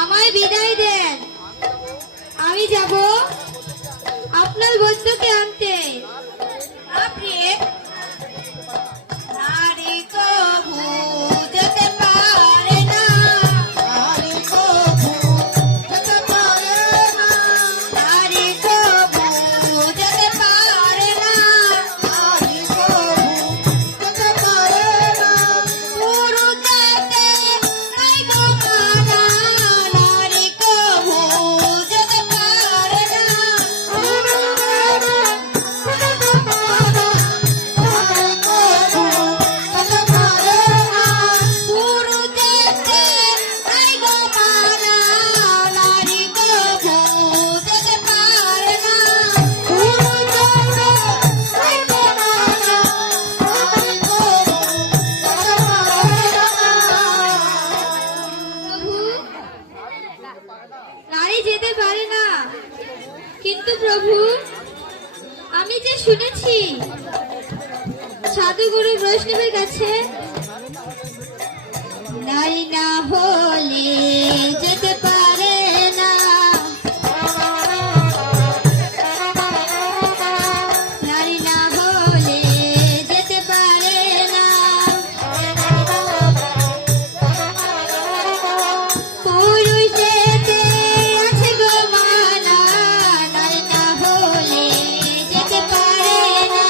আমায় বিদায় দেন। আমি যাব আপনার বন্ধুকে আনতে। আপনি নারী কবু যেতে পারে না, নারী কবু যেতে পারে না, নারী কবু যেতে পারে না, নারী কবু যেতে পারে না, পুরুষ যেতে নাই গো মানা, নারী কবু যেতে পারে না, পুরুষ যেতে নাই গো মানা, নারী কবু যেতে পারে না, পুরুষ যেতে নাই গো মানা, নারী কবু যেতে পারে না, পুরুষ যেতে নাই গো মানা, নারী কবু যেতে পারে না। প্রভু, নারী যেতে পারে না, কিন্তু প্রভু আমি যে শুনেছি সাধুগুরু বৈষ্ণবের কাছে নারী না হলে যেতে পারে না, নারী না হলে যেতে পারে না, পুরুষ যেতে আছে গো মানা, নারী না হলে যেতে পারে না,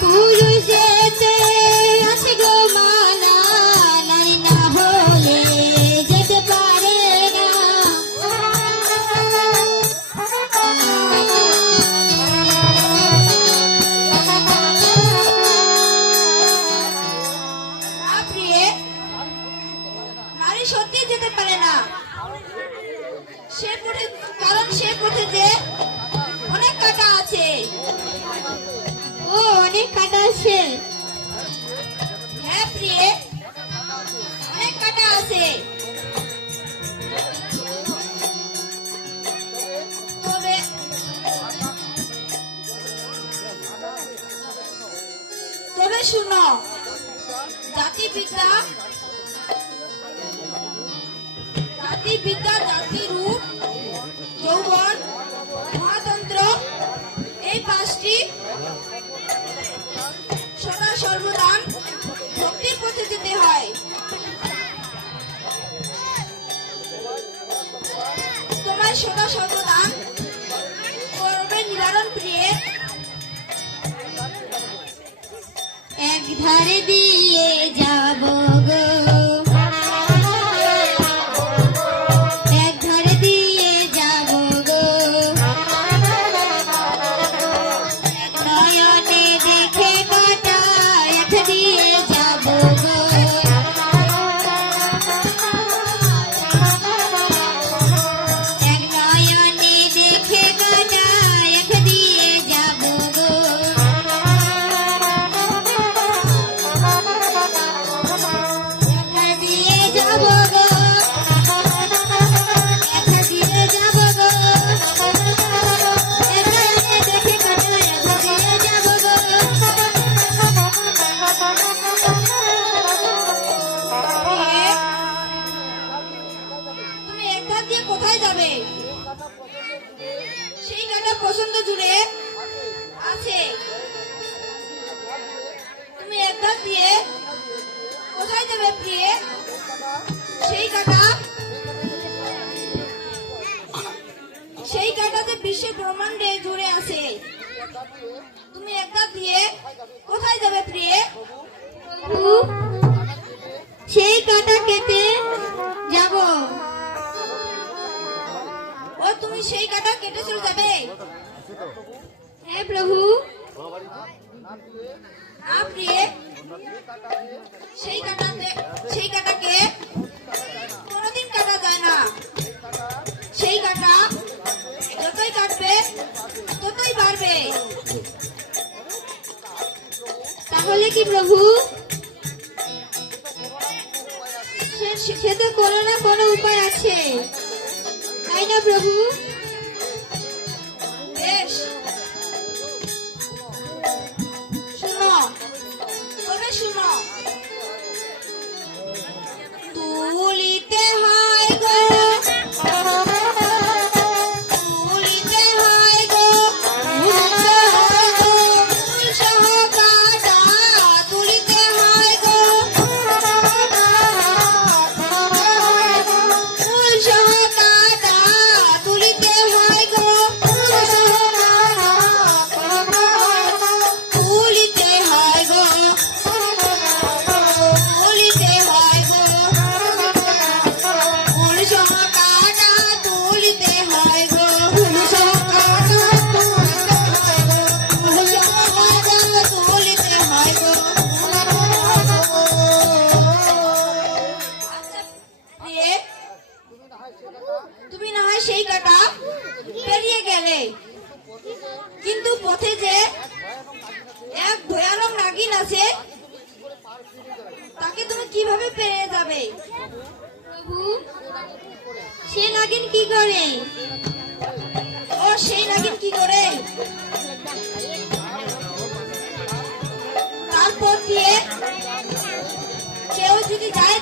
পুরুষ যেতে আছে গো মানা, নারী না হলে যেতে পারে না। আপনি নারী সত্যি যেতে পারে না, সে পথে, কারণ সে পথে যে অনেক কাটা আছে। ও অনেক কাটা আছে। হ্যাঁ প্রিয়ে, অনেক কাটা আছে। তবে তবে শুনো, জাতিবিদ্যা, জাতিবিদ্যা, জাতিরূপ, যৌবন, মহাতন্ত্র, এই পাঁচটি সদা সর্বদান ভক্তির পথে যেতে হয়। তোমার সদা সর্বদান করবে নিবারণ প্রিয়ে, এক ধারে দিয়ে যাব গো, এক ধারে দিয়ে যাব গো, এক নয়নে দেখে কাটা এক দিয়ে যাব গো, এক নয়নে দেখে কাটা এক দিয়ে যাব গো, এক দিয়ে যাব গো, এক দিয়ে যাব গো, এক নয়নে দেখে কাটা এক দিয়ে যাব গো। তুমি এক ধার দিয়ে কোথায় যাবে? সেই কাটা পছন্দ জুড়ে আছে। তুমি এক ধার দিয়ে কোথায় যাবে প্রিয়ে? সেই কাটা, সেই কাটা যে বিশ্ব ব্রহ্মাণ্ডে জুড়ে আছে। তুমি এক ধার দিয়ে কোথায় যাবে প্রিয়ে? প্রভু, সেই কাটা কেটে যাব। ও তুমি সেই কাটা কেটে চলে যাবে? হ্যাঁ প্রভু। আপনি সেই কাটাকে কোনোদিন কাটা যায় না। সেই কাটা যতই কাটবে ততই বাড়বে। তাহলে কি প্রভু সে তো কোনো না কোনো উপায় আছে, তাই না প্রভু? বেশ,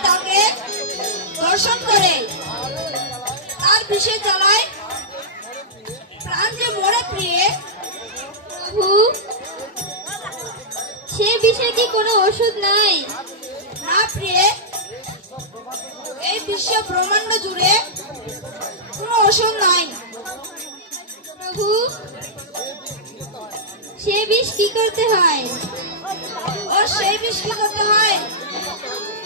তাকে দর্শন করে তার বিষে জ্বালায় প্রাণ যে মরে প্রিয়ে। প্রভু, সে বিষয়ে কি কোনো ওষুধ নাই? না প্রিয়ে, এই বিশ্ব ব্রহ্মাণ্ড জুড়ে কোনো ওষুধ নাই। প্রভু, সে বিষ কি করতে হয়? ও সেই বিষ কি করতে হয়?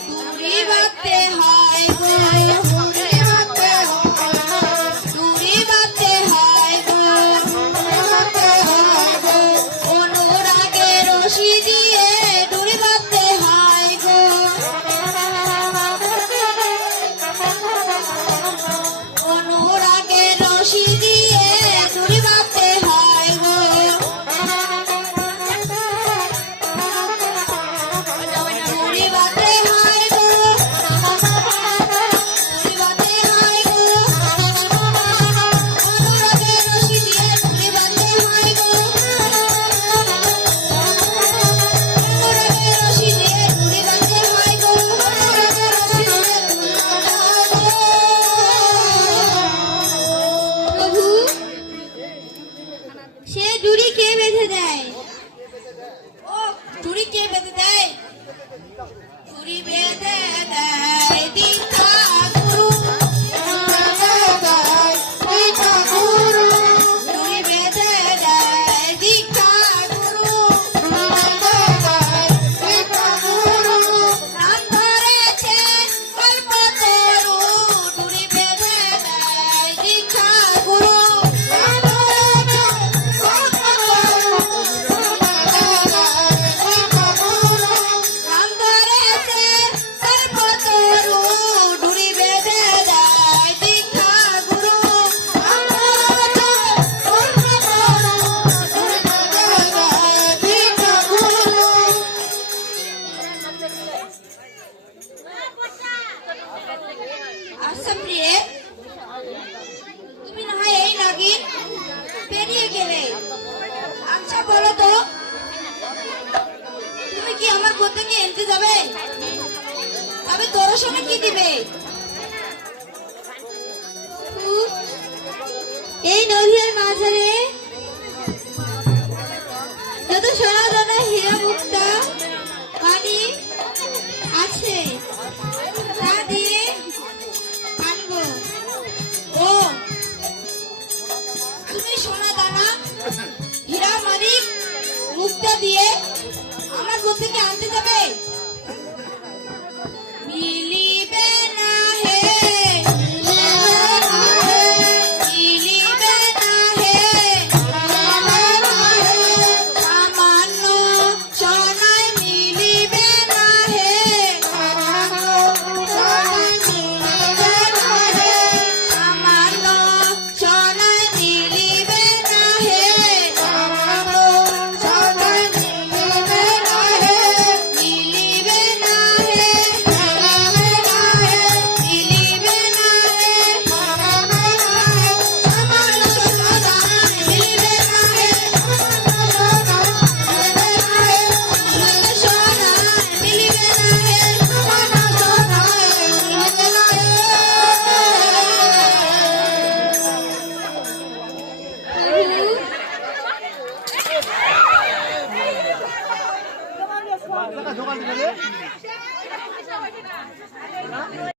দূরে বাঁধতে হয় গো, দূরে বাঁধতে হয় গো, অনুরাগে রশি দিয়ে দূরে বাঁধতে হয় গো, অনুরাগে রশি দিয়ে দূরে বাঁধতে হয় গো। দূরে বাঁধতে হয় গো, দূরে বাঁধতে হয় গো, অনুরাগে রশি দিয়ে দূরে বাঁধতে হয় গো, অনুরাগে রশি দিয়ে দূরে বাঁধতে হয় গো, অনুরাগে রশি দিয়ে দূরে বাঁধতে হয় গো। প্রভু, সে দড়ি কে বেঁধে দেয়? ও চুরি কে বেঁধে দেয়? চুরি বেঁধে দেয় দীক্ষা গুরু, চুরি বেঁধে দেয় দীক্ষা গুরু, নাম ধরেছে কল্পতরু, চুরি বেঁধে দেয় দীক্ষা গুরু, নাম ধরেছে কল্পতরু, ডুরি বেঁধে দেয় দীক্ষা গুরু, আচ্ছা প্রিয়ে, তুমি না হয় এই নাগিন পেরিয়ে গেলে। আচ্ছা বলো তো, তুমি কি আমার কোথায় নিয়ে এনতে যাবে? তবে তোর সঙ্গে কি দিবে? প্রভু, এই নদীর মাঝারে যত সোনা দানা হীরা মুক্তা পানি আছে তা দিয়ে আনবো। ও তুমি সোনা দানা হীরা মানিক মুক্তা দিয়ে আমার কোথায় আনতে যাবে? মিলিবে না হে, মিলিবে না হে, সামান্য সোনায় মিলিবে না হে, সামান্য সোনায় মিলিবে না হে, মিলিবে না হে, মিলিবে না হে, সামান্য সোনায় মিলিবে না হে, সোনায় মিলিবে না হে, সামান্য সোনায় মিলিবে না হে। প্রভু, দোকান